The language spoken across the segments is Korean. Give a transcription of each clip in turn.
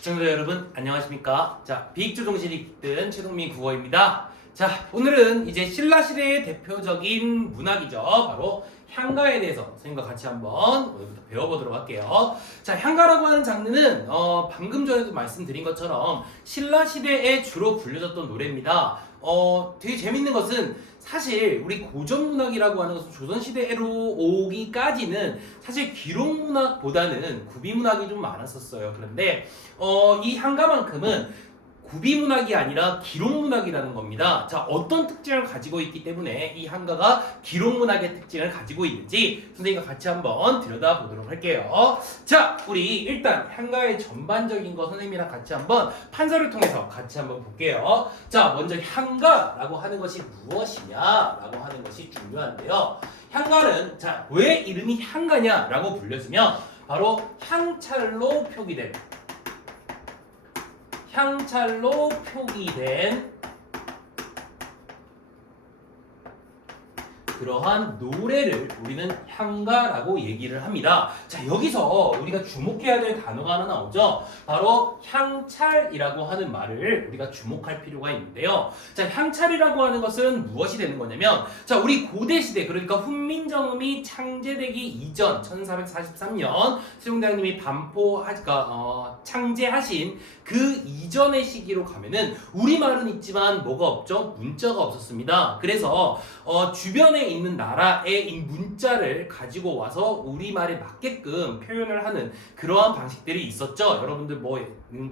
시청자 여러분 안녕하십니까? 자, 비익조 정신이 깃든 최동민 국어입니다. 자, 오늘은 이제 신라 시대의 대표적인 문학이죠. 바로 향가에 대해서 선생님과 같이 한번 오늘부터 배워보도록 할게요. 자, 향가라고 하는 장르는 방금 전에도 말씀드린 것처럼 신라 시대에 주로 불려졌던 노래입니다. 되게 재밌는 것은 사실 우리 고전문학이라고 하는 것은 조선시대로 오기까지는 사실 기록문학보다는 구비문학이 좀 많았었어요. 그런데 이 향가만큼은 구비문학이 아니라 기록문학이라는 겁니다. 자, 어떤 특징을 가지고 있기 때문에 이 향가가 기록문학의 특징을 가지고 있는지 선생님과 같이 한번 들여다보도록 할게요. 자, 우리 일단 향가의 전반적인 거 선생님이랑 같이 한번 판서를 통해서 같이 한번 볼게요. 자, 먼저 향가라고 하는 것이 무엇이냐라고 하는 것이 중요한데요. 향가는 자, 왜 이름이 향가냐라고 불려지면 바로 향찰로 표기된 그러한 노래를 우리는 향가라고 얘기를 합니다. 자, 여기서 우리가 주목해야 될 단어가 하나 나오죠. 바로 향찰이라고 하는 말을 우리가 주목할 필요가 있는데요. 자, 향찰이라고 하는 것은 무엇이 되는 거냐면, 자, 우리 고대 시대, 그러니까 훈민정음이 창제되기 이전 1443년 세종대왕님이 창제하신 그 이전의 시기로 가면은 우리말은 있지만 뭐가 없죠? 문자가 없었습니다. 그래서 주변에 있는 나라의 이 문자를 가지고 와서 우리말에 맞게끔 표현을 하는 그러한 방식들이 있었죠. 여러분들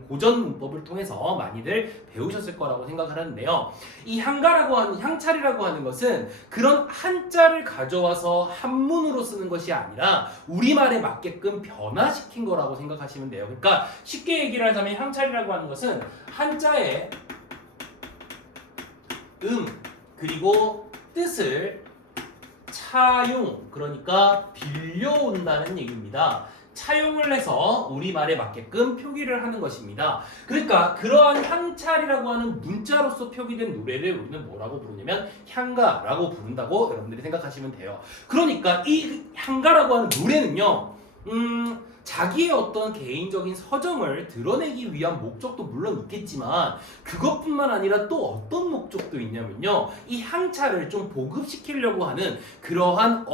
고전 문법을 통해서 많이들 배우셨을 거라고 생각을 하는데요. 이 향찰이라고 하는 것은 그런 한자를 가져와서 한문으로 쓰는 것이 아니라 우리말에 맞게끔 변화시킨 거라고 생각하시면 돼요. 그러니까 쉽게 얘기를 하자면 향찰이라고 하는 것은 한자의 그리고 뜻을 차용, 그러니까 빌려온다는 얘기입니다. 차용을 해서 우리말에 맞게끔 표기를 하는 것입니다. 그러니까 그러한 향찰이라고 하는 문자로서 표기된 노래를 우리는 뭐라고 부르냐면 향가라고 부른다고 여러분들이 생각하시면 돼요. 그러니까 이 향가라고 하는 노래는요, 자기의 어떤 개인적인 서정을 드러내기 위한 목적도 물론 있겠지만 그것뿐만 아니라 또 어떤 목적도 있냐면요, 이 향차를 좀 보급시키려고 하는 그러한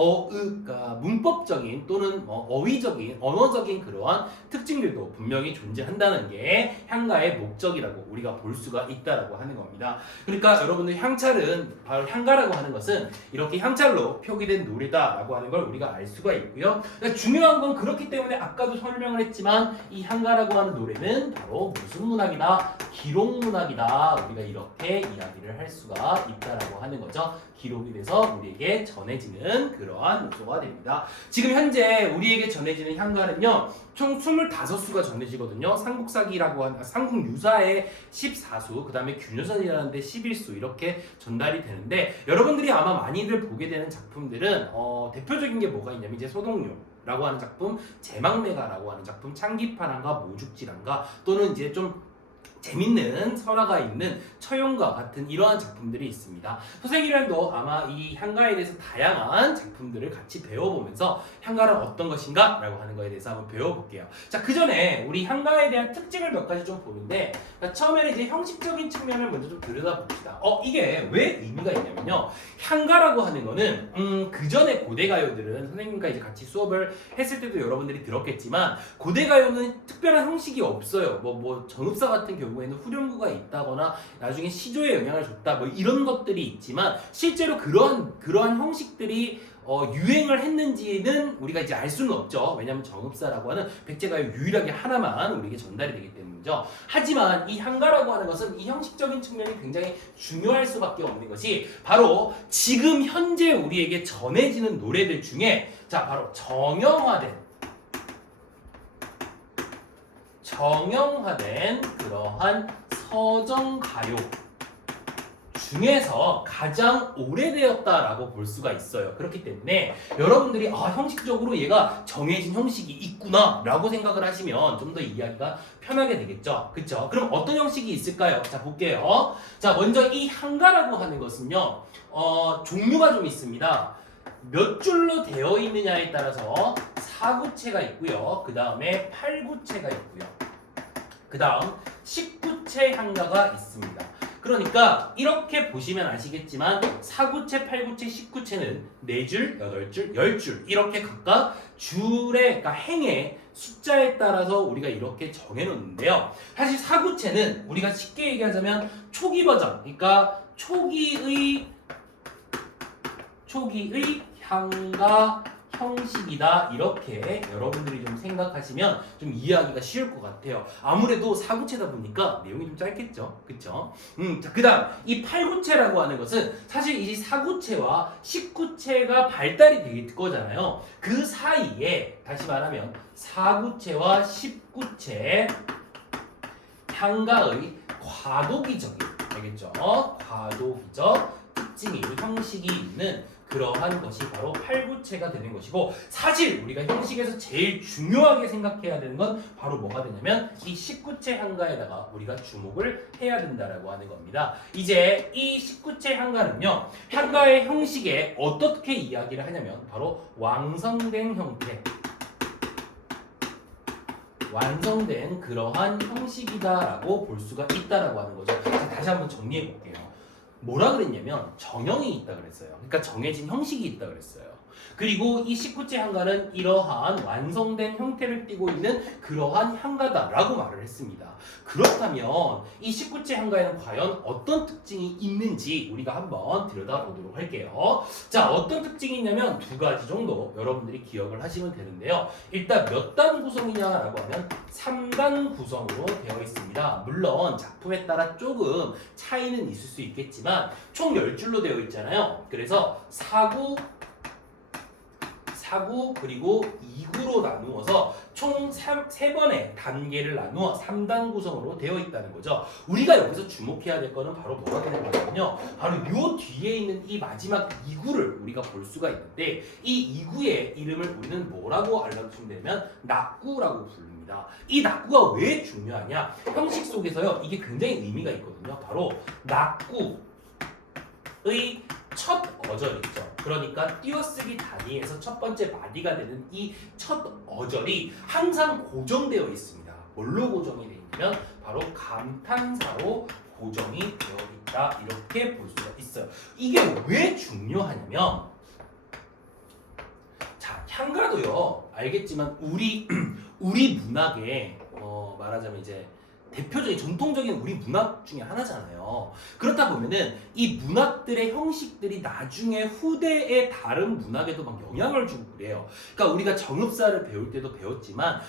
문법적인 또는 어휘적인 언어적인 그러한 특징들도 분명히 존재한다는 게 향가의 목적이라고 우리가 볼 수가 있다라고 하는 겁니다. 그러니까 여러분들 향찰은 바로 향가라고 하는 것은 이렇게 향찰로 표기된 노래다라고 하는 걸 우리가 알 수가 있고요. 그러니까 중요한 건 그렇기 때문에 아까도 설명을 했지만 이 향가라고 하는 노래는 바로 무슨 문학이다? 기록문학이다. 우리가 이렇게 이야기를 할 수가 있다라고 하는 거죠. 기록이 돼서 우리에게 전해지는 그러한 요소가 됩니다. 지금 현재 우리에게 전해지는 향가는요, 총 25수가 전해지거든요. 삼국사기라고 하는 삼국유사의 14수, 그 다음에 균요선이라는 데 11수 이렇게 전달이 되는데, 여러분들이 아마 많이들 보게 되는 작품들은 대표적인 게 뭐가 있냐면 이제 소동요라고 하는 작품, 제망매가라고 하는 작품, 창기파랑가, 모죽지랑가, 또는 이제 좀 재밌는 설화가 있는 처용과 같은 이러한 작품들이 있습니다. 선생님들도 아마 이 향가에 대해서 다양한 작품들을 같이 배워보면서 향가는 어떤 것인가? 라고 하는 거에 대해서 한번 배워볼게요. 자, 그 전에 우리 향가에 대한 특징을 몇 가지 좀 보는데, 처음에는 이제 형식적인 측면을 먼저 좀 들여다봅시다. 이게 왜 의미가 있냐면요, 향가라고 하는 거는 그 전에 고대 가요들은 선생님과 이제 같이 수업을 했을 때도 여러분들이 들었겠지만 고대 가요는 특별한 형식이 없어요. 전읍사 같은 경우에는 후렴구가 있다거나 나중에 시조에 영향을 줬다 이런 것들이 있지만 실제로 그러한 형식들이 유행을 했는지는 우리가 이제 알 수는 없죠. 왜냐하면 정읍사라고 하는 백제가요 유일하게 하나만 우리에게 전달이 되기 때문이죠. 하지만 이 향가라고 하는 것은 이 형식적인 측면이 굉장히 중요할 수밖에 없는 것이 바로 지금 현재 우리에게 전해지는 노래들 중에 자, 바로 정형화된 그러한 서정가요 중에서 가장 오래되었다라고 볼 수가 있어요. 그렇기 때문에 여러분들이 형식적으로 얘가 정해진 형식이 있구나 라고 생각을 하시면 좀 더 이해하기가 편하게 되겠죠. 그쵸? 그럼 어떤 형식이 있을까요? 자, 볼게요. 자, 먼저 이 향가라고 하는 것은요, 종류가 좀 있습니다. 몇 줄로 되어 있느냐에 따라서 4구체가 있고요. 그 다음에 8구체가 있고요. 그 다음 19채 향가가 있습니다. 그러니까 이렇게 보시면 아시겠지만 4구체, 8구체, 19채는 4줄, 8줄, 10줄 이렇게 각각 줄의 그러니까 행의 숫자에 따라서 우리가 이렇게 정해놓는데요. 사실 4구체는 우리가 쉽게 얘기하자면 초기 버전, 그러니까 초기의 향가 형식이다 이렇게 여러분들이 좀 생각하시면 좀 이해하기가 쉬울 것 같아요. 아무래도 4구체다 보니까 내용이 좀 짧겠죠, 그쵸? 자, 그다음 이 8구체라고 하는 것은 사실 이 4구체와 19채가 발달이 될 거잖아요. 그 사이에 다시 말하면 4구체와 19채 향가의 과도기적인, 알겠죠? 과도기적 특징이 형식이 있는 그러한 것이 바로 8구체가 되는 것이고, 사실 우리가 형식에서 제일 중요하게 생각해야 되는 건 바로 뭐가 되냐면 이 19채 향가에다가 우리가 주목을 해야 된다라고 하는 겁니다. 이제 이 19채 향가는요, 향가의 형식에 어떻게 이야기를 하냐면 바로 완성된 형태, 완성된 그러한 형식이다라고 볼 수가 있다라고 하는 거죠. 자, 다시 한번 정리해 볼게요. 뭐라 그랬냐면 정형이 있다 그랬어요. 그러니까 정해진 형식이 있다 그랬어요. 그리고 이 19채 향가는 이러한 완성된 형태를 띠고 있는 그러한 향가다라고 말을 했습니다. 그렇다면 이 19채 향가에는 과연 어떤 특징이 있는지 우리가 한번 들여다보도록 할게요. 자, 어떤 특징이 있냐면 두 가지 정도 여러분들이 기억을 하시면 되는데요. 일단 몇 단 구성이냐라고 하면 3단 구성으로 되어 있습니다. 물론 작품에 따라 조금 차이는 있을 수 있겠지만 총 10줄로 되어 있잖아요. 그래서 사구 그리고 2구로 나누어서 총 3번의 단계를 나누어 3단 구성으로 되어 있다는 거죠. 우리가 여기서 주목해야 될 거는 바로 뭐가 되는 거냐면요, 바로 요 뒤에 있는 이 마지막 2구를 우리가 볼 수가 있는데, 이 2구의 이름을 우리는 뭐라고 알려주시면 되냐면 낙구라고 부릅니다. 이 낙구가 왜 중요하냐, 형식 속에서요 이게 굉장히 의미가 있거든요. 바로 낙구의 첫 어절 있죠. 그러니까 띄어쓰기 단위에서 첫 번째 마디가 되는 이 첫 어절이 항상 고정되어 있습니다. 뭘로 고정이 되어 있냐면 바로 감탄사로 고정이 되어 있다, 이렇게 볼 수가 있어요. 이게 왜 중요하냐면, 자, 향가도요 알겠지만 우리 문학에 말하자면 이제 대표적인 전통적인 우리 문학 중에 하나잖아요. 그렇다 보면은 이 문학들의 형식들이 나중에 후대의 다른 문학에도 막 영향을 주고 그래요. 그러니까 우리가 정읍사를 배울 때도 배웠지만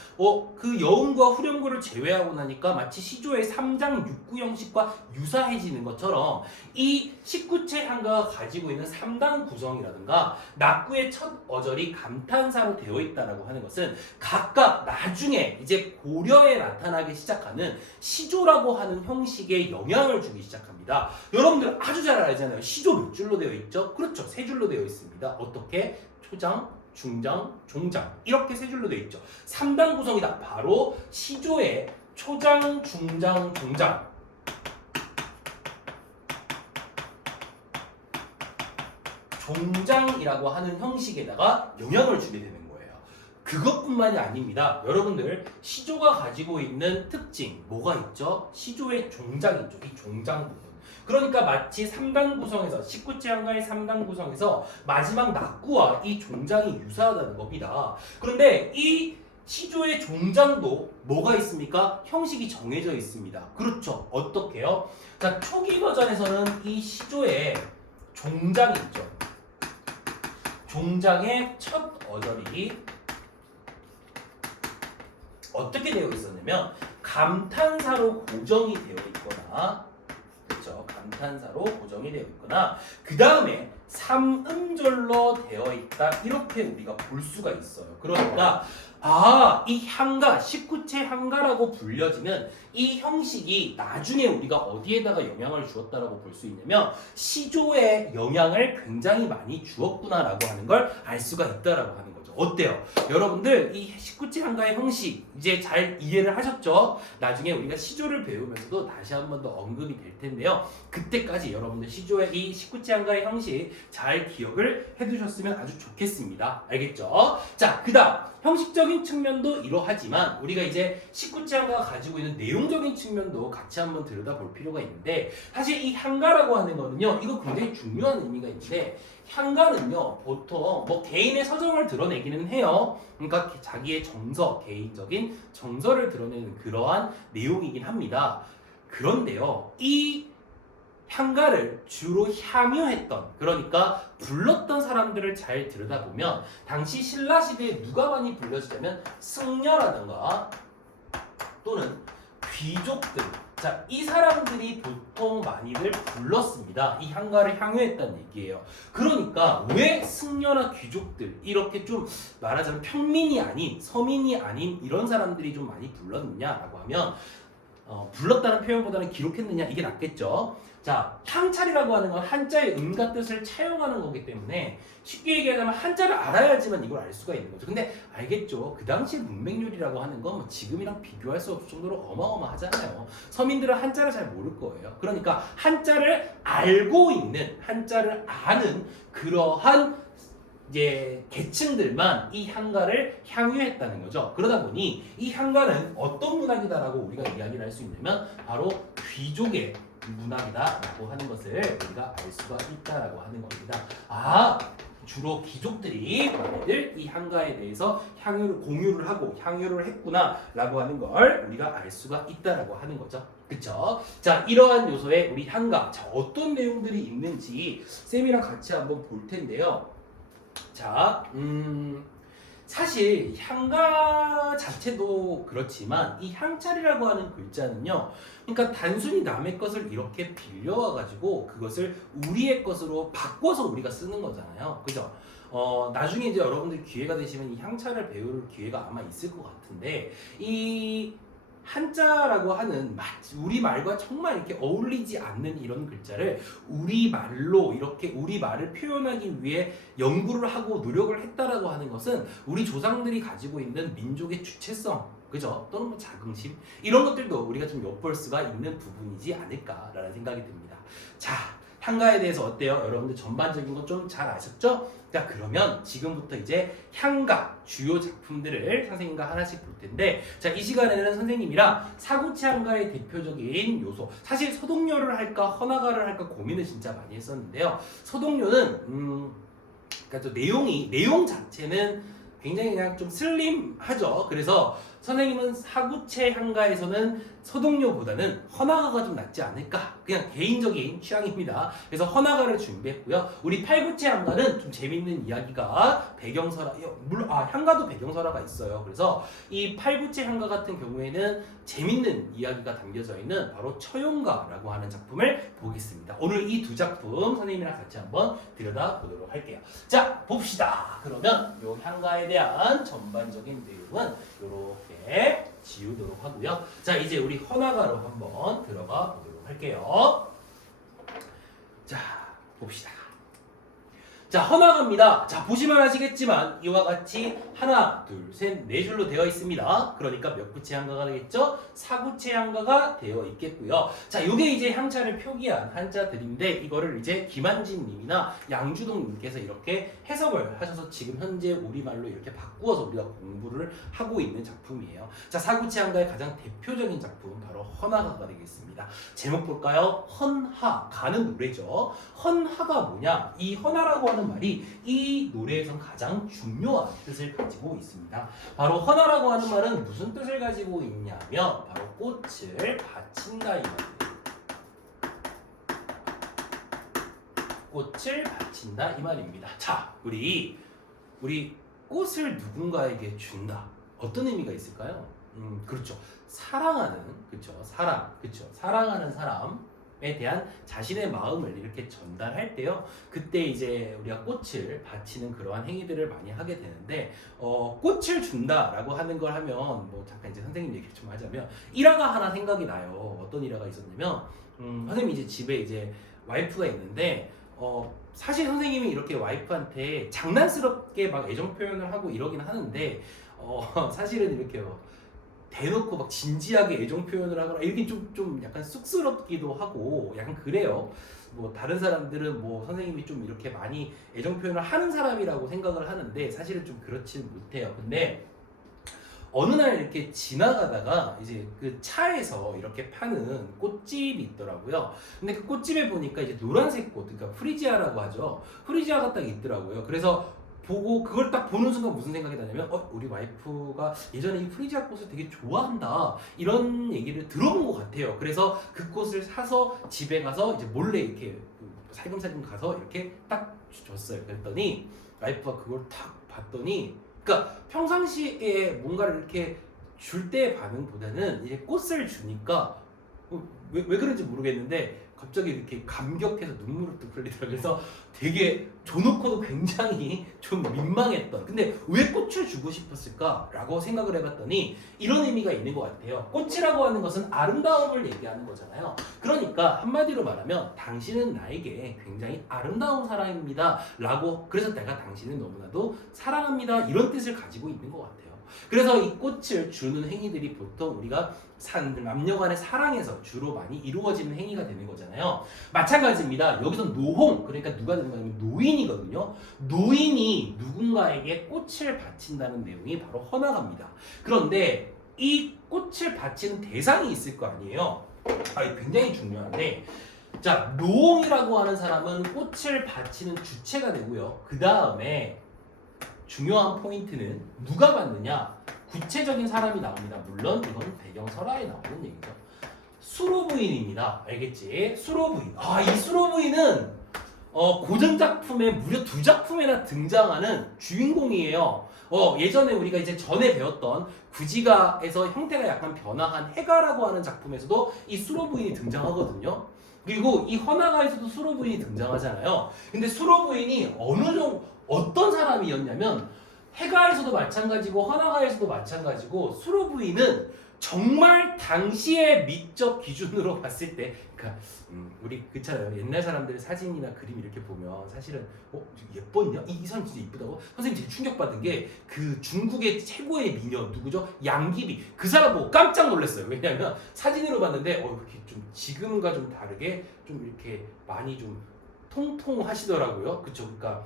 그 여운과 후렴구를 제외하고 나니까 마치 시조의 3장 6구 형식과 유사해지는 것처럼 이 19채 향가가 가지고 있는 3단 구성이라든가 낙구의 첫 어절이 감탄사로 되어 있다라고 하는 것은 각각 나중에 이제 고려에 나타나기 시작하는 시조라고 하는 형식에 영향을 주기 시작합니다. 여러분들 아주 잘 알잖아요. 시조 몇 줄로 되어 있죠? 그렇죠. 3줄로 되어 있습니다. 어떻게? 초장, 중장, 종장 이렇게 3줄로 되어 있죠. 3단 구성이다. 바로 시조의 초장, 중장, 종장, 종장이라고 하는 형식에다가 영향을 주게 되는 거예요. 그것뿐만이 아닙니다. 여러분들 시조가 가지고 있는 특징 뭐가 있죠? 시조의 종장이 있죠. 이 종장 부분. 그러니까 마치 3단 구성에서 19채 향가의 3단 구성에서 마지막 낙구와 이 종장이 유사하다는 겁니다. 그런데 이 시조의 종장도 뭐가 있습니까? 형식이 정해져 있습니다. 그렇죠. 어떻게요? 자, 초기 버전에서는 이 시조의 종장이 있죠. 종장의 첫 어절이 어떻게 되어 있었냐면 감탄사로 고정이 되어 있거나, 그렇죠? 감탄사로 고정이 되어 있거나 그 다음에 3음절로 되어 있다, 이렇게 우리가 볼 수가 있어요. 그러니까 이 향가, 19채 향가라고 불려지는 이 형식이 나중에 우리가 어디에다가 영향을 주었다라고 볼 수 있냐면 시조에 영향을 굉장히 많이 주었구나라고 하는 걸 알 수가 있다라고 하는 거죠. 어때요? 여러분들 이 식구째 한가의 형식 이제 잘 이해를 하셨죠? 나중에 우리가 시조를 배우면서도 다시 한 번 더 언급이 될 텐데요. 그때까지 여러분들 시조의 이 식구째 한가의 형식 잘 기억을 해두셨으면 아주 좋겠습니다. 알겠죠? 자, 그 다음 형식적인 측면도 이러하지만 우리가 이제 식구째 한가가 가지고 있는 내용적인 측면도 같이 한번 들여다볼 필요가 있는데, 사실 이 한가라고 하는 거는요, 이거 굉장히 중요한 의미가 있는데, 향가는요 보통 뭐 개인의 서정을 드러내기는 해요. 그러니까 자기의 정서, 개인적인 정서를 드러내는 그러한 내용이긴 합니다. 그런데요, 이 향가를 주로 향유했던, 그러니까 불렀던 사람들을 잘 들여다보면 당시 신라 시대에 누가 많이 불렸냐면 승려라든가 또는 귀족들, 자, 이 사람들이 보통 많이들 불렀습니다. 이 향가를 향유했다는 얘기예요. 그러니까 왜 승려나 귀족들, 이렇게 좀 말하자면 평민이 아닌, 서민이 아닌 이런 사람들이 좀 많이 불렀느냐라고 하면 불렀다는 표현보다는 기록했느냐, 이게 낫겠죠. 자, 향찰이라고 하는 건 한자의 음과 뜻을 차용하는 거기 때문에 쉽게 얘기하자면 한자를 알아야지만 이걸 알 수가 있는 거죠. 근데 알겠죠. 그 당시 문맹률이라고 하는 건 뭐 지금이랑 비교할 수 없을 정도로 어마어마하잖아요. 서민들은 한자를 잘 모를 거예요. 그러니까 한자를 알고 있는, 한자를 아는 그러한 이제 계층들만 이 향가를 향유했다는 거죠. 그러다 보니 이 향가는 어떤 문학이다라고 우리가 이야기를 할 수 있냐면 바로 귀족의 문학이다라고 하는 것을 우리가 알 수가 있다라고 하는 겁니다. 아, 주로 귀족들이 많이들 이 향가에 대해서 향유를 공유를 하고 향유를 했구나라고 하는 걸 우리가 알 수가 있다라고 하는 거죠. 그쵸? 자, 이러한 요소에 우리 향가, 자, 어떤 내용들이 있는지 쌤이랑 같이 한번 볼 텐데요. 자, 사실 향가 자체도 그렇지만 이 향찰이라고 하는 글자는요, 그러니까 단순히 남의 것을 이렇게 빌려와 가지고 그것을 우리의 것으로 바꿔서 우리가 쓰는 거잖아요. 그죠? 나중에 이제 여러분들 기회가 되시면 이 향찰을 배울 기회가 아마 있을 것 같은데, 이 한자라고 하는 우리말과 정말 이렇게 어울리지 않는 이런 글자를 우리말로 이렇게 우리말을 표현하기 위해 연구를 하고 노력을 했다라고 하는 것은 우리 조상들이 가지고 있는 민족의 주체성, 그죠? 또는 뭐 자긍심, 이런 것들도 우리가 좀 엿볼 수가 있는 부분이지 않을까라는 생각이 듭니다. 자, 향가에 대해서 어때요? 여러분들 전반적인 거 좀 잘 아셨죠? 자, 그러면 지금부터 이제 향가 주요 작품들을 선생님과 하나씩 볼 텐데, 자, 이 시간에는 선생님이랑 사구체 향가의 대표적인 요소, 사실 서동요를 할까 헌화가를 할까 고민을 진짜 많이 했었는데요. 서동요는 그러니까 또 내용 자체는 굉장히 그냥 좀 슬림하죠. 그래서 선생님은 사구체 향가에서는 서동요보다는 헌화가가 좀 낫지 않을까, 그냥 개인적인 취향입니다. 그래서 헌화가를 준비했고요. 우리 팔구체 향가는 좀 재밌는 이야기가 배경설화, 물론 향가도 배경설화가 있어요. 그래서 이 팔구체 향가 같은 경우에는 재밌는 이야기가 담겨져 있는 바로 처용가라고 하는 작품을 보겠습니다. 오늘 이 두 작품 선생님이랑 같이 한번 들여다보도록 할게요. 자, 봅시다. 그러면 이 향가에 대한 전반적인 내용은 이렇게 지우도록 하고요. 자, 이제 우리 헌화가로 한번 들어가 보도록 할게요. 자, 봅시다. 자, 헌화가입니다. 자, 보시면 아시겠지만 이와 같이 하나, 둘, 셋, 네 줄로 되어 있습니다. 그러니까 몇 구체 향가가 되겠죠? 사구체 향가가 되어 있겠고요. 자, 요게 이제 향차를 표기한 한자들인데, 이거를 이제 김한진 님이나 양주동 님께서 이렇게 해석을 하셔서 지금 현재 우리말로 이렇게 바꾸어서 우리가 공부를 하고 있는 작품이에요. 자, 사구체 향가의 가장 대표적인 작품 바로 헌화가가 되겠습니다. 제목 볼까요? 헌하, 가는 노래죠. 헌하가 뭐냐? 이 헌하라고 하는 말이 이 노래에선 가장 중요한 뜻을 가지고 있습니다. 바로 헌하라고 하는 말은 무슨 뜻을 가지고 있냐면 바로 꽃을 바친다 이 말이에요. 꽃을 바친다 이 말입니다. 자, 우리 꽃을 누군가에게 준다. 어떤 의미가 있을까요? 그렇죠. 사랑하는, 그렇죠. 그렇죠. 사랑하는 사람에 대한 자신의 마음을 이렇게 전달할 때요. 그때 이제 우리가 꽃을 바치는 그러한 행위들을 많이 하게 되는데, 꽃을 준다라고 하는 걸 하면 뭐 잠깐 이제 선생님 얘기 좀 하자면 일화가 하나 생각이 나요. 어떤 일화가 있었냐면, 선생님 이제 집에 이제 와이프가 있는데 사실 선생님이 이렇게 와이프한테 장난스럽게 막 애정 표현을 하고 이러긴 하는데 사실은 이렇게 대놓고 막 진지하게 애정 표현을 하거나 이게 좀 약간 쑥스럽기도 하고 약간 그래요. 뭐 다른 사람들은 뭐 선생님이 좀 이렇게 많이 애정 표현을 하는 사람이라고 생각을 하는데 사실은 좀 그렇지는 못해요. 근데 어느 날 이렇게 지나가다가 이제 그 차에서 이렇게 파는 꽃집이 있더라고요. 근데 그 꽃집에 보니까 이제 노란색 꽃, 그러니까 프리지아라고 하죠. 프리지아가 딱 있더라고요. 그래서 보고 그걸 딱 보는 순간 무슨 생각이 나냐면 우리 와이프가 예전에 이 프리지아 꽃을 되게 좋아한다 이런 얘기를 들어본 것 같아요. 그래서 그 꽃을 사서 집에 가서 이제 몰래 이렇게 살금살금 가서 이렇게 딱 줬어요. 그랬더니 와이프가 그걸 딱 봤더니 그러니까 평상시에 뭔가를 이렇게 줄 때 반응보다는 이제 꽃을 주니까 왜 그런지 모르겠는데 갑자기 이렇게 감격해서 눈물을 뚝 흘리더라고요. 그래서 되게 줘놓고도 굉장히 좀 민망했던. 근데 왜 꽃을 주고 싶었을까라고 생각을 해봤더니 이런 의미가 있는 것 같아요. 꽃이라고 하는 것은 아름다움을 얘기하는 거잖아요. 그러니까 한마디로 말하면 당신은 나에게 굉장히 아름다운 사람입니다 라고, 그래서 내가 당신을 너무나도 사랑합니다 이런 뜻을 가지고 있는 것 같아요. 그래서 이 꽃을 주는 행위들이 보통 우리가 남녀 간의 사랑에서 주로 많이 이루어지는 행위가 되는 거잖아요. 마찬가지입니다. 여기서 노홍, 그러니까 누가 되는 거냐면 노인이거든요. 노인이 누군가에게 꽃을 바친다는 내용이 바로 헌화가입니다. 그런데 이 꽃을 바치는 대상이 있을 거 아니에요. 이게 굉장히 중요한데, 자, 노홍이라고 하는 사람은 꽃을 바치는 주체가 되고요. 그 다음에 중요한 포인트는 누가 받느냐? 구체적인 사람이 나옵니다. 물론 이건 배경 설화에 나오는 얘기죠. 수로부인입니다. 알겠지? 수로부인. 이 수로부인은 고전 작품에 무려 2작품에나 등장하는 주인공이에요. 예전에 우리가 이제 전에 배웠던 구지가에서 형태가 약간 변화한 해가라고 하는 작품에서도 이 수로부인이 등장하거든요. 그리고 이 헌화가에서도 수로부인이 등장하잖아요. 근데 수로부인이 어떤 사람이었냐면 해가에서도 마찬가지고 헌화가에서도 마찬가지고 수로부인은 정말 당시의 미적 기준으로 봤을 때, 그러니까 우리 그렇잖아요. 옛날 사람들 사진이나 그림 이렇게 보면 사실은 예뻤냐? 이 사람 진짜 이쁘다고? 선생님 제일 충격받은 게 그 중국의 최고의 미녀 누구죠? 양귀비. 그 사람 보고 깜짝 놀랐어요. 왜냐하면 사진으로 봤는데 이렇게 좀 지금과 좀 다르게 좀 이렇게 많이 좀 통통하시더라고요. 그쵸? 그러니까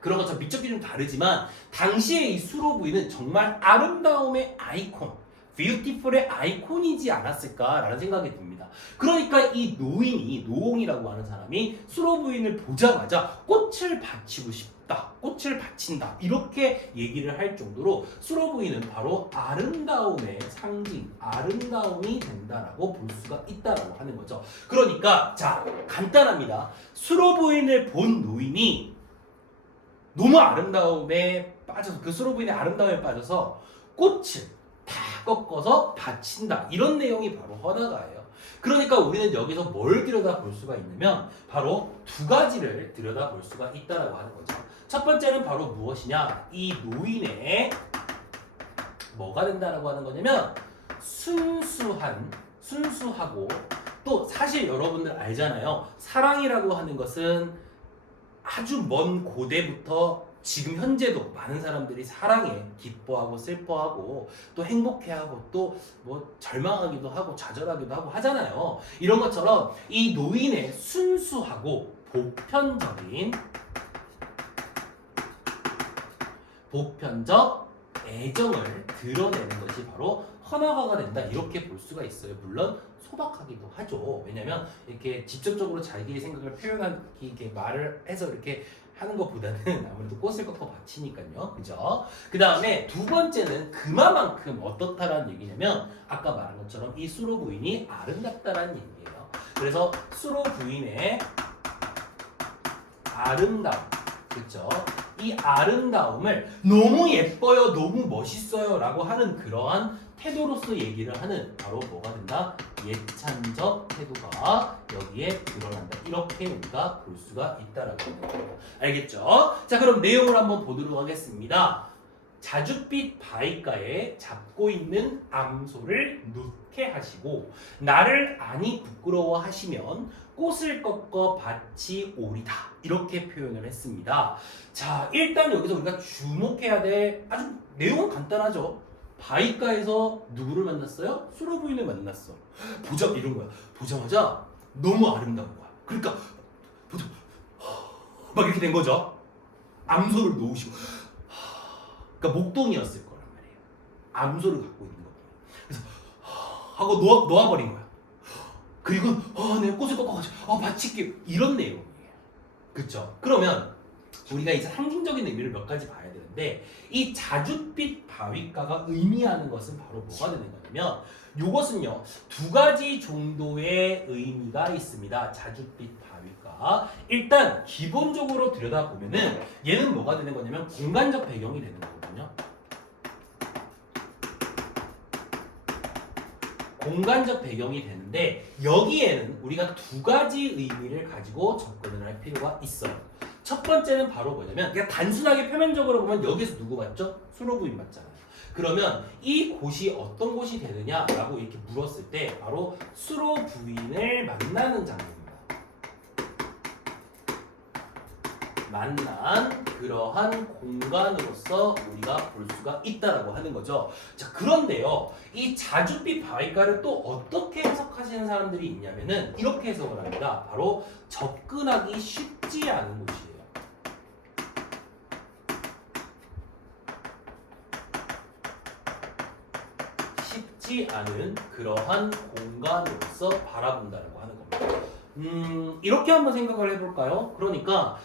그런 것처럼 미적 기준 다르지만 당시의 이 수로 부인은 정말 아름다움의 아이콘, 뷰티풀의 아이콘이지 않았을까라는 생각이 듭니다. 그러니까 이 노홍이라고 하는 사람이 수로 부인을 보자마자 꽃을 바치고 싶다, 꽃을 바친다 이렇게 얘기를 할 정도로 수로 부인은 바로 아름다움의 상징, 아름다움이 된다라고 볼 수가 있다라고 하는 거죠. 그러니까 자, 간단합니다. 수로 부인을 본 노인이 너무 아름다움에 빠져서, 그 수로 부인의 아름다움에 빠져서 꽃을 다 꺾어서 바친다, 이런 내용이 바로 헌화가예요. 그러니까 우리는 여기서 뭘 들여다볼 수가 있냐면 바로 2가지를 들여다볼 수가 있다라고 하는 거죠. 첫 번째는 바로 무엇이냐? 이 노인의 뭐가 된다라고 하는 거냐면 순수하고, 또 사실 여러분들 알잖아요. 사랑이라고 하는 것은 아주 먼 고대부터 지금 현재도 많은 사람들이 사랑에 기뻐하고 슬퍼하고 또 행복해하고 또 뭐 절망하기도 하고 좌절하기도 하고 하잖아요. 이런 것처럼 이 노인의 순수하고 보편적 애정을 드러내는 것이 바로 헌화가가 된다, 이렇게 볼 수가 있어요. 물론 소박하기도 하죠. 왜냐면 이렇게 직접적으로 자기의 생각을 표현하기, 이렇게 말을 해서 이렇게 하는 것보다는 아무래도 꽃을 꺾어 바치니까요. 그죠? 그 다음에 2번째는 그만큼 어떻다라는 얘기냐면 아까 말한 것처럼 이 수로 부인이 아름답다라는 얘기예요. 그래서 수로 부인의 아름다움, 그렇죠? 이 아름다움을 너무 예뻐요, 너무 멋있어요 라고 하는 그러한 태도로서 얘기를 하는, 바로 뭐가 된다? 예찬적 태도가 여기에 드러난다, 이렇게 우리가 볼 수가 있다라고 합니다. 알겠죠? 자, 그럼 내용을 한번 보도록 하겠습니다. 자줏빛 바위가에 잡고 있는 암소를 놓게 하시고 나를 아니 부끄러워하시면 꽃을 꺾어 밭이 오리다 이렇게 표현을 했습니다. 자, 일단 여기서 우리가 주목해야 될 아주 내용은 간단하죠. 바위가에서 누구를 만났어요? 수로 부인을 만났어. 보자 이런 거야. 보자마자 너무 아름다운 거야. 그러니까 보자 막 이렇게 된 거죠. 암소를 놓으시고 그러니까 목동이었을 거란 말이에요. 암소를 갖고 있는 거예요. 그래서 하고 놓아버린 거야. 그리고 내가 꽃을 꺾어가지고 바칠게 이런 내용이에요. 그렇죠? 그러면 우리가 이제 상징적인 의미를 몇 가지 봐야 되는데 이 자줏빛 바위가가 의미하는 것은 바로 뭐가 되는 거냐면 이것은요 두 가지 정도의 의미가 있습니다. 자줏빛 바위가 일단 기본적으로 들여다보면은 얘는 뭐가 되는 거냐면 공간적 배경이 되는 거거든요. 공간적 배경이 되는데 여기에는 우리가 두 가지 의미를 가지고 접근을 할 필요가 있어요. 첫 번째는 바로 뭐냐면 그냥 단순하게 표면적으로 보면 여기서 누구 맞죠? 수로 부인 맞잖아요. 그러면 이 곳이 어떤 곳이 되느냐라고 이렇게 물었을 때 바로 수로 부인을 만나는 장면입니다. 만난 그러한 공간으로서 우리가 볼 수가 있다라고 하는 거죠. 자, 그런데요, 이 자줏빛 바위가를 또 어떻게 해석하시는 사람들이 있냐면은 이렇게 해석을 합니다. 바로 접근하기 쉽지 않은 곳이에요. 쉽지 않은 그러한 공간으로서 바라본다라고 하는 겁니다. 이렇게 한번 생각을 해볼까요? 그러니까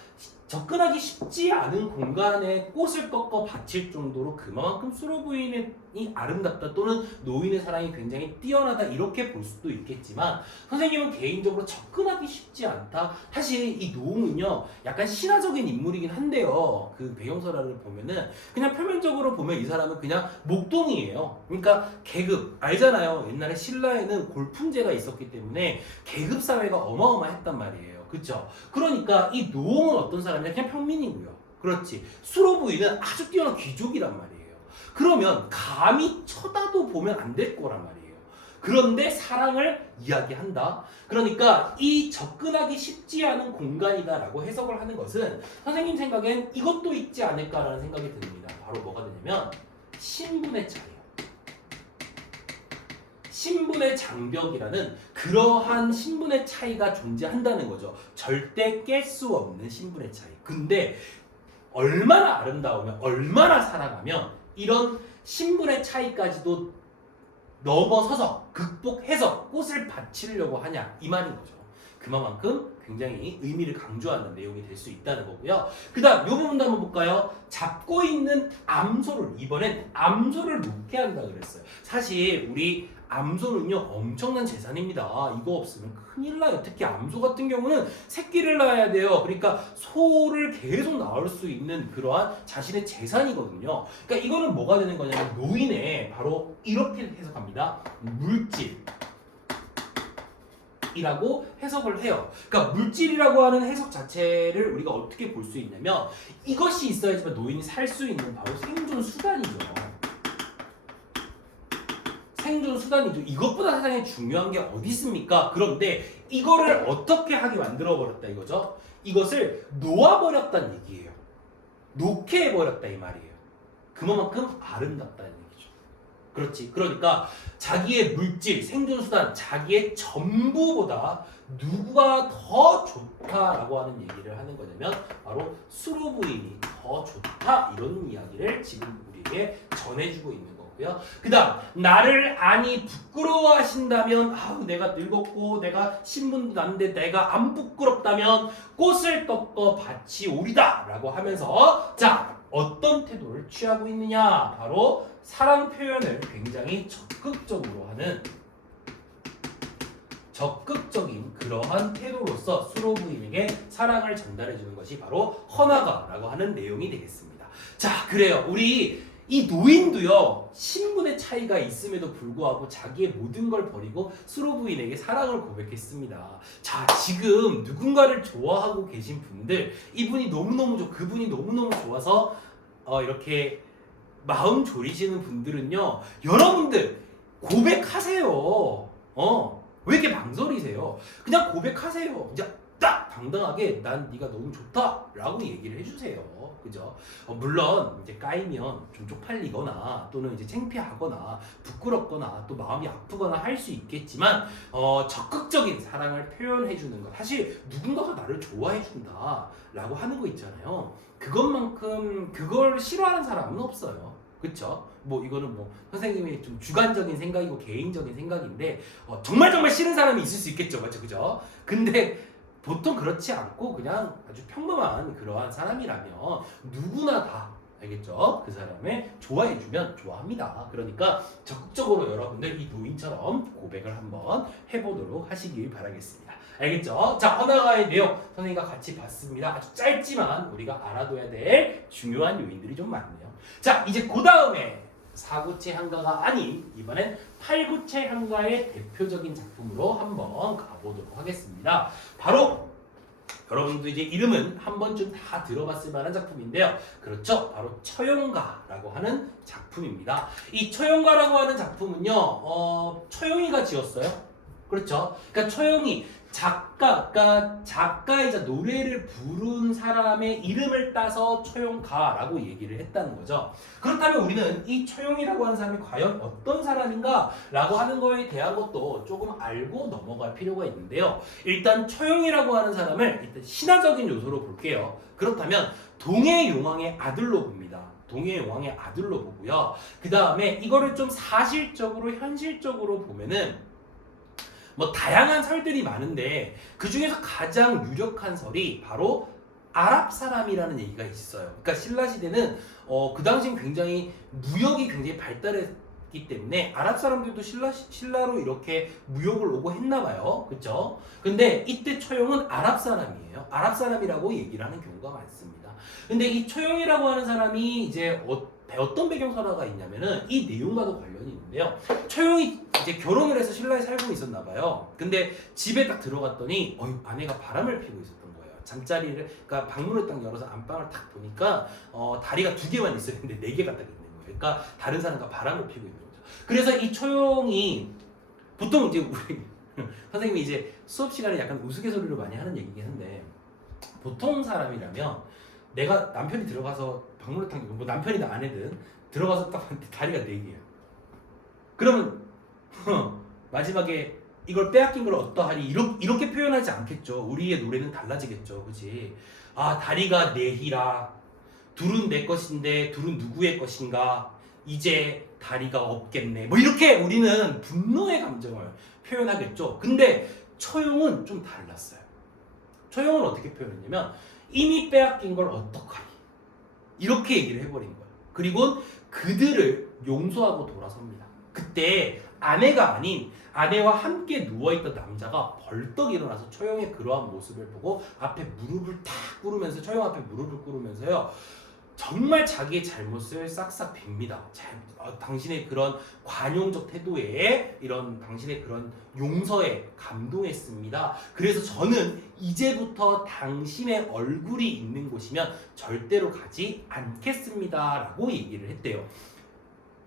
접근하기 쉽지 않은 공간에 꽃을 꺾어 바칠 정도로 그만큼 수로 부인이 아름답다 또는 노인의 사랑이 굉장히 뛰어나다 이렇게 볼 수도 있겠지만 선생님은 개인적으로 접근하기 쉽지 않다. 사실 이 노웅은요 약간 신화적인 인물이긴 한데요. 그 배경설화를 보면은 그냥 표면적으로 보면 이 사람은 그냥 목동이에요. 그러니까 계급 알잖아요. 옛날에 신라에는 골품제가 있었기 때문에 계급 사회가 어마어마했단 말이에요. 그렇죠? 그러니까 이 노웅은 어떤 사람이냐? 그냥 평민이고요. 그렇지. 수로 부인은 아주 뛰어난 귀족이란 말이에요. 그러면 감히 쳐다도 보면 안 될 거란 말이에요. 그런데 사랑을 이야기한다. 그러니까 이 접근하기 쉽지 않은 공간이다라고 해석을 하는 것은 선생님 생각엔 이것도 있지 않을까라는 생각이 듭니다. 바로 뭐가 되냐면 신분의 차이예요. 신분의 장벽이라는 그러한 신분의 차이가 존재한다는 거죠. 절대 깰 수 없는 신분의 차이. 근데 얼마나 아름다우면 얼마나 사랑하면 이런 신분의 차이까지도 넘어서서 극복해서 꽃을 바치려고 하냐 이 말인 거죠. 그만큼 굉장히 의미를 강조하는 내용이 될 수 있다는 거고요. 그 다음 이 부분도 한번 볼까요? 잡고 있는 암소를 이번엔 암소를 놓게 한다 그랬어요. 사실 우리 암소는요 엄청난 재산입니다. 이거 없으면 큰일 나요. 특히 암소 같은 경우는 새끼를 낳아야 돼요. 그러니까 소를 계속 낳을 수 있는 그러한 자신의 재산이거든요. 그러니까 이거는 뭐가 되는 거냐면 노인의 바로 이렇게 해석합니다. 물질 이라고 해석을 해요. 그러니까 물질이라고 하는 해석 자체를 우리가 어떻게 볼 수 있냐면 이것이 있어야지만 노인이 살 수 있는 바로 생존 수단이죠. 생존 수단이죠. 이것보다 세상에 중요한 게 어디 있습니까? 그런데 이거를 어떻게 하게 만들어버렸다 이거죠. 이것을 놓아버렸다는 얘기예요. 놓게 해버렸다 이 말이에요. 그만큼 아름답다는 얘기죠. 그렇지. 그러니까 자기의 물질, 생존수단, 자기의 전부보다 누구가 더 좋다라고 하는 얘기를 하는 거냐면 바로 수로 부인이 더 좋다 이런 이야기를 지금 우리에게 전해주고 있는 거고요. 그 다음 나를 아니 부끄러워하신다면 내가 늙었고 내가 신분도 난데 내가 안 부끄럽다면 꽃을 꺾어 밭이 오리다 라고 하면서 자 어떤 태도를 취하고 있느냐 바로 사랑 표현을 굉장히 적극적으로 하는 적극적인 그러한 태도로서 수로 부인에게 사랑을 전달해주는 것이 바로 헌화가라고 하는 내용이 되겠습니다. 자 그래요. 우리 이 노인도요 신분의 차이가 있음에도 불구하고 자기의 모든 걸 버리고 수로 부인에게 사랑을 고백했습니다. 자 지금 누군가를 좋아하고 계신 분들 이분이 너무너무 그분이 너무너무 좋아서 이렇게 마음 졸이시는 분들은요, 여러분들 고백하세요. 왜 이렇게 망설이세요? 그냥 고백하세요. 이제 딱 당당하게 난 네가 너무 좋다라고 얘기를 해주세요. 그죠? 물론 이제 까이면 좀 쪽팔리거나 또는 이제 창피하거나 부끄럽거나 또 마음이 아프거나 할 수 있겠지만 적극적인 사랑을 표현해주는 것, 사실 누군가가 나를 좋아해준다라고 하는 거 있잖아요. 그것만큼 그걸 싫어하는 사람은 없어요. 그쵸? 뭐 이거는 뭐 선생님의 좀 주관적인 생각이고 개인적인 생각인데 정말 싫은 사람이 있을 수 있겠죠. 맞죠? 그죠? 근데 보통 그렇지 않고 그냥 아주 평범한 그러한 사람이라면 누구나 다 알겠죠? 그 사람을 좋아해주면 좋아합니다. 그러니까 적극적으로 여러분들 이 노인처럼 고백을 한번 해보도록 하시길 바라겠습니다. 알겠죠? 자, 허나가의 내용 선생님과 같이 봤습니다. 아주 짧지만 우리가 알아둬야 될 중요한 요인들이 좀 많네요. 자, 이제 그 다음에 사구체 한가가 아닌 이번엔 팔구체 한가의 대표적인 작품으로 한번 가보도록 하겠습니다. 바로 여러분들 이제 이름은 한 번쯤 다 들어봤을 만한 작품인데요. 그렇죠. 바로 처용가라고 하는 작품입니다. 이 처용가라고 하는 작품은요, 처용이가 지었어요. 그렇죠. 그러니까 처용이 그러니까 작가이자 노래를 부른 사람의 이름을 따서 처용가라고 얘기를 했다는 거죠. 그렇다면 우리는 이 처용이라고 하는 사람이 과연 어떤 사람인가 라고 하는 거에 대한 것도 조금 알고 넘어갈 필요가 있는데요. 일단 처용이라고 하는 사람을 일단 신화적인 요소로 볼게요. 그렇다면 동해용왕의 아들로 봅니다. 동해용왕의 아들로 보고요. 그 다음에 이거를 좀 사실적으로 현실적으로 보면은 뭐 다양한 설들이 많은데 그 중에서 가장 유력한 설이 바로 아랍 사람이라는 얘기가 있어요. 그러니까 신라 시대는 그 당시엔 굉장히 무역이 굉장히 발달했기 때문에 아랍 사람들도 신라로 이렇게 무역을 오고 했나 봐요. 그렇죠? 근데 이때 처용은 아랍 사람이에요. 아랍 사람이라고 얘기를 하는 경우가 많습니다. 근데 이 처용이라고 하는 사람이 이제 어떤 배경설화가 있냐면은 이 내용과도 관련이 있는데요. 처용이 이제 결혼을 해서 신라에 살고 있었나 봐요. 근데 집에 딱 들어갔더니 아내가 바람을 피고 있었던 거예요. 잠자리를, 그러니까 방문을 딱 열어서 안방을 딱 보니까 다리가 2개만 있었는데 4개가 딱 있는 거예요. 그러니까 다른 사람과 바람을 피고 있는 거죠. 그래서 이 처용이 보통 이제 우리 선생님이 이제 수업 시간에 약간 우스갯소리로 많이 하는 얘기긴 한데, 보통 사람이라면 내가 남편이 들어가서 방문을 딱 열고, 뭐 남편이든 아내든 들어가서 딱 봤는데 다리가 4개야. 그러면 마지막에 이걸 빼앗긴 걸 어떠하리 이렇게 표현하지 않겠죠. 우리의 노래는 달라지겠죠. 그치? 아, 다리가 네히라, 둘은 내 것인데 둘은 누구의 것인가, 이제 다리가 없겠네, 뭐 이렇게 우리는 분노의 감정을 표현하겠죠. 근데 처용은 좀 달랐어요. 처용은 어떻게 표현했냐면 이미 빼앗긴 걸 어떡하리, 이렇게 얘기를 해버린 거예요. 그리고 그들을 용서하고 돌아섭니다. 그때 아내가 아닌 아내와 함께 누워있던 남자가 벌떡 일어나서 처용의 그러한 모습을 보고 앞에 무릎을 탁 꿇으면서, 처용 앞에 무릎을 꿇으면서요, 정말 자기의 잘못을 싹싹 빕니다. 당신의 그런 관용적 태도에, 이런 당신의 그런 용서에 감동했습니다. 그래서 저는 이제부터 당신의 얼굴이 있는 곳이면 절대로 가지 않겠습니다 라고 얘기를 했대요.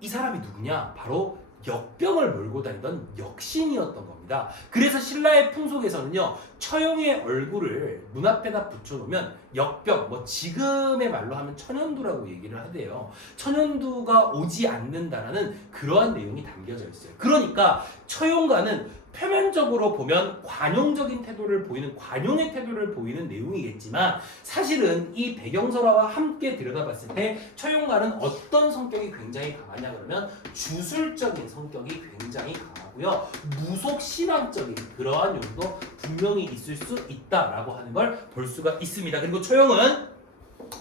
이 사람이 누구냐? 바로 역병을 몰고 다니던 역신이었던 겁니다. 그래서 신라의 풍속에서는요, 처용의 얼굴을 문 앞에다 붙여놓으면 역병, 뭐 지금의 말로 하면 천연두라고 얘기를 하대요. 천연두가 오지 않는다라는 그러한 내용이 담겨져 있어요. 그러니까 처용가는 표면적으로 보면 관용적인 태도를 보이는, 관용의 태도를 보이는 내용이겠지만, 사실은 이 배경설화와 함께 들여다봤을 때 처용가는 어떤 성격이 굉장히 강하냐 그러면 주술적인 성격이 굉장히 강하고요, 무속신앙적인 그러한 요소도 분명히 있을 수 있다라고 하는 걸 볼 수가 있습니다. 그리고 처용은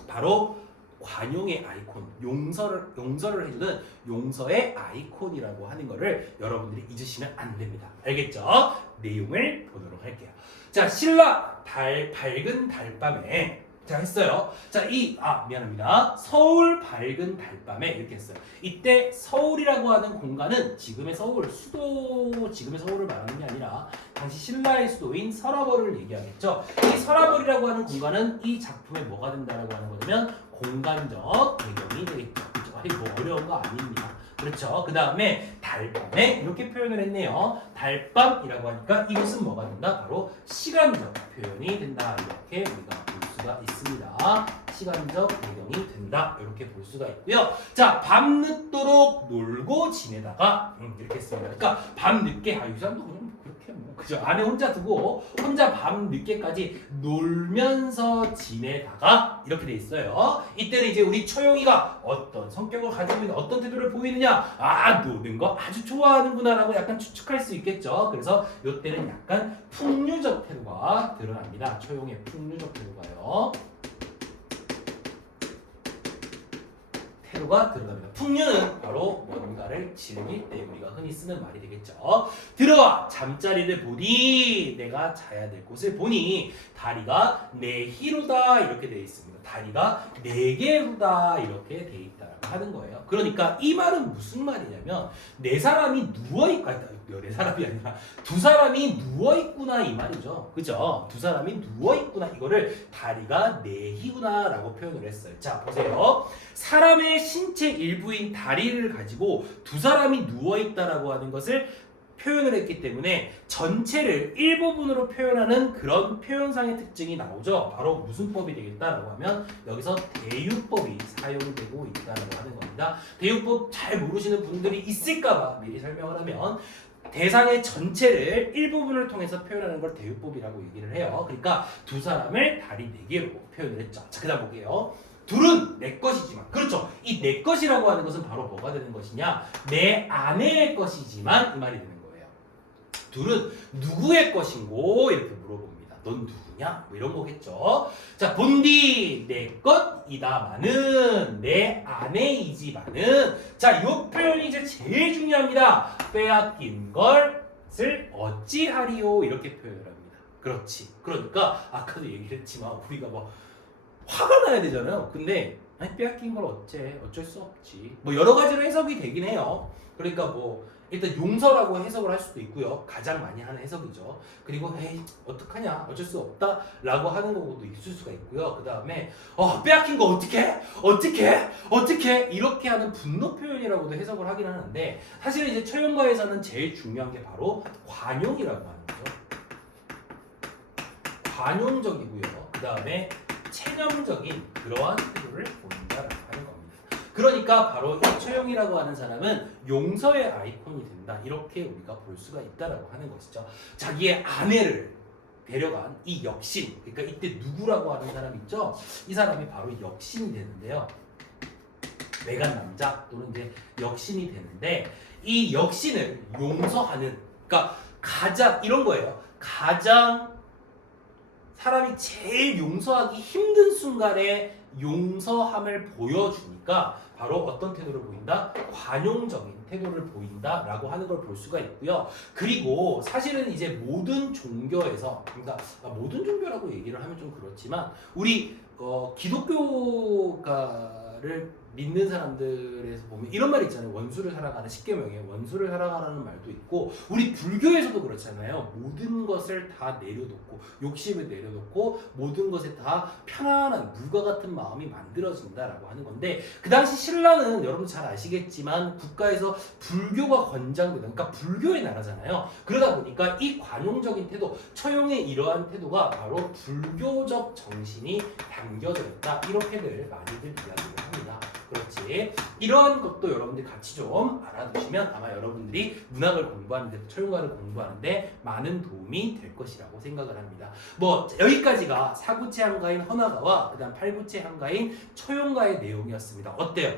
바로 관용의 아이콘, 용서를 해주는 용서의 아이콘이라고 하는 거를 여러분들이 잊으시면 안 됩니다. 알겠죠? 내용을 보도록 할게요. 자, 신라 밝은 달밤에, 자 했어요. 자, 미안합니다. 서울 밝은 달밤에 이렇게 했어요. 이때 서울이라고 하는 공간은 지금의 서울, 지금의 서울을 말하는 게 아니라 당시 신라의 수도인 서라벌을 얘기하겠죠. 이 서라벌이라고 하는 공간은 이 작품에 뭐가 된다라고 하는 거냐면 공간적 배경이 되겠죠. 그렇죠? 아니 뭐 어려운 거 아닙니다. 그렇죠. 그 다음에 달밤에 이렇게 표현을 했네요. 달밤이라고 하니까 이것은 뭐가 된다? 바로 시간적 표현이 된다. 이렇게 우리가 볼 수가 있습니다. 시간적 배경이 된다. 이렇게 볼 수가 있고요. 자, 밤늦도록 놀고 지내다가 이렇게 했습니다. 그러니까 밤늦게 이 사람도 그냥 그렇게 뭐 그죠? 안에 혼자 두고 혼자 밤늦게까지 놀면서 지내다가 이렇게 돼 있어요. 이때는 이제 우리 초용이가 어떤 성격을 가지고 있는 어떤 태도를 보이느냐? 노는 거 아주 좋아하는구나라고 약간 추측할 수 있겠죠. 그래서 이때는 약간 풍류적 태도가 드러납니다. 초용의 풍류적 태도가요. 태도가 드러납니다. 풍류는 바로 뭔가를 즐길 때 우리가 흔히 쓰는 말이 되겠죠. 들어와 잠자리를 보니 내가 자야 될 곳을 보니 다리가 네 히로다 이렇게 되어 있습니다. 다리가 네 개로다 이렇게 되어 있다라고 하는 거예요. 그러니까 이 말은 무슨 말이냐면 네 사람이 누워있고 네 사람이 아니라 두 사람이 누워있구나 이 말이죠. 그죠? 두 사람이 누워있구나 이거를 다리가 네 히구나 라고 표현을 했어요. 자 보세요. 사람의 신체 일부인 다리를 가지고 두 사람이 누워있다라고 하는 것을 표현을 했기 때문에 전체를 일부분으로 표현하는 그런 표현상의 특징이 나오죠. 바로 무슨 법이 되겠다라고 하면 여기서 대유법이 사용되고 있다라고 하는 겁니다. 대유법 잘 모르시는 분들이 있을까봐 미리 설명을 하면 대상의 전체를 일부분을 통해서 표현하는 걸 대유법이라고 얘기를 해요. 그러니까 두 사람을 다리 네 개로 표현을 했죠. 자, 그다음 볼게요. 둘은 내 것이지만 그렇죠. 이 내 것이라고 하는 것은 바로 뭐가 되는 것이냐? 내 아내의 것이지만 이 말이 되는 거예요. 둘은 누구의 것인고 이렇게 물어봅니다. 넌 누구냐? 뭐 이런 거겠죠. 자, 본디 내 것이다마는 내 아내이지만은 자, 이 표현이 이제 제일 중요합니다. 빼앗긴 것을 어찌하리요 이렇게 표현을 합니다. 그렇지. 그러니까 아까도 얘기를 했지만 우리가 뭐 화가 나야 되잖아요. 근데 아니 빼앗긴 걸 어쩔 수 없지. 뭐 여러 가지로 해석이 되긴 해요. 그러니까 뭐 일단 용서라고 해석을 할 수도 있고요. 가장 많이 하는 해석이죠. 그리고 에이 어떡하냐 어쩔 수 없다라고 하는 거고도 있을 수가 있고요. 그 다음에 빼앗긴 거 어떻게 이렇게 하는 분노 표현이라고도 해석을 하긴 하는데 사실은 이제 처형과에서는 제일 중요한 게 바로 관용이라고 하는 거죠. 관용적이고요. 그 다음에 체념적인 그러한 태도를 보인다라고 하는 겁니다. 그러니까 바로 이 처형이라고 하는 사람은 용서의 아이콘이 된다. 이렇게 우리가 볼 수가 있다라고 하는 것이죠. 자기의 아내를 데려간 이 역신, 그러니까 이때 누구라고 하는 사람 있죠? 이 사람이 바로 역신이 되는데요. 외간 남자 또는 이제 역신이 되는데 이 역신을 용서하는, 그러니까 가장 이런 거예요. 가장 사람이 제일 용서하기 힘든 순간에 용서함을 보여주니까 바로 어떤 태도를 보인다? 관용적인 태도를 보인다라고 하는 걸 볼 수가 있고요. 그리고 사실은 이제 모든 종교에서, 그러니까 모든 종교라고 얘기를 하면 좀 그렇지만 우리 기독교가를 믿는 사람들에서 보면 이런 말이 있잖아요. 원수를 사랑하는 십계명에 원수를 사랑하라는 말도 있고 우리 불교에서도 그렇잖아요. 모든 것을 다 내려놓고 욕심을 내려놓고 모든 것에 다 편안한 무과 같은 마음이 만들어진다라고 하는 건데 그 당시 신라는 여러분 잘 아시겠지만 국가에서 불교가 권장되는, 그러니까 불교의 나라잖아요. 그러다 보니까 이 관용적인 태도, 처용의 이러한 태도가 바로 불교적 정신이 담겨져 있다. 이렇게들 많이들 이야기를 합니다. 그렇지. 이런 것도 여러분들이 같이 좀 알아두시면 아마 여러분들이 문학을 공부하는데, 처용과를 공부하는데 많은 도움이 될 것이라고 생각을 합니다. 뭐 여기까지가 사구체 한가인 헌화가와 그다음 팔구체 한가인 처용가의 내용이었습니다. 어때요?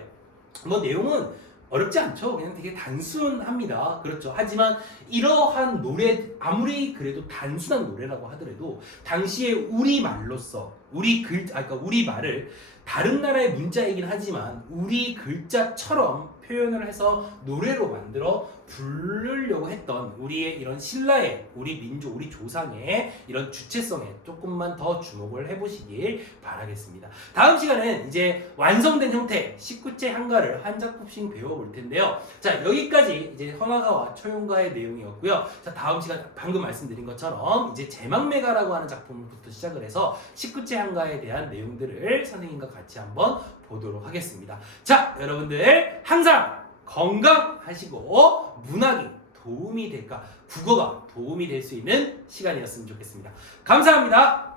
뭐 내용은 어렵지 않죠. 그냥 되게 단순합니다. 그렇죠. 하지만 이러한 노래, 아무리 그래도 단순한 노래라고 하더라도 당시에 우리 말로써 그러니까 우리 말을 다른 나라의 문자이긴 하지만 우리 글자처럼 표현을 해서 노래로 만들어 부르려고 했던 우리의 이런 신라의, 우리 민족, 우리 조상의 이런 주체성에 조금만 더 주목을 해보시길 바라겠습니다. 다음 시간은 이제 완성된 형태 19째 한가를 한 작품씩 배워볼 텐데요. 자, 여기까지 이제 헌화가와 처용가의 내용이었고요. 자, 다음 시간 방금 말씀드린 것처럼 이제 제망매가라고 하는 작품부터 시작을 해서 19째 한가에 대한 내용들을 선생님과 같이 한번 보도록 하겠습니다. 자, 여러분들 항상 건강하시고 문학이 도움이 될까, 국어가 도움이 될 수 있는 시간이었으면 좋겠습니다. 감사합니다.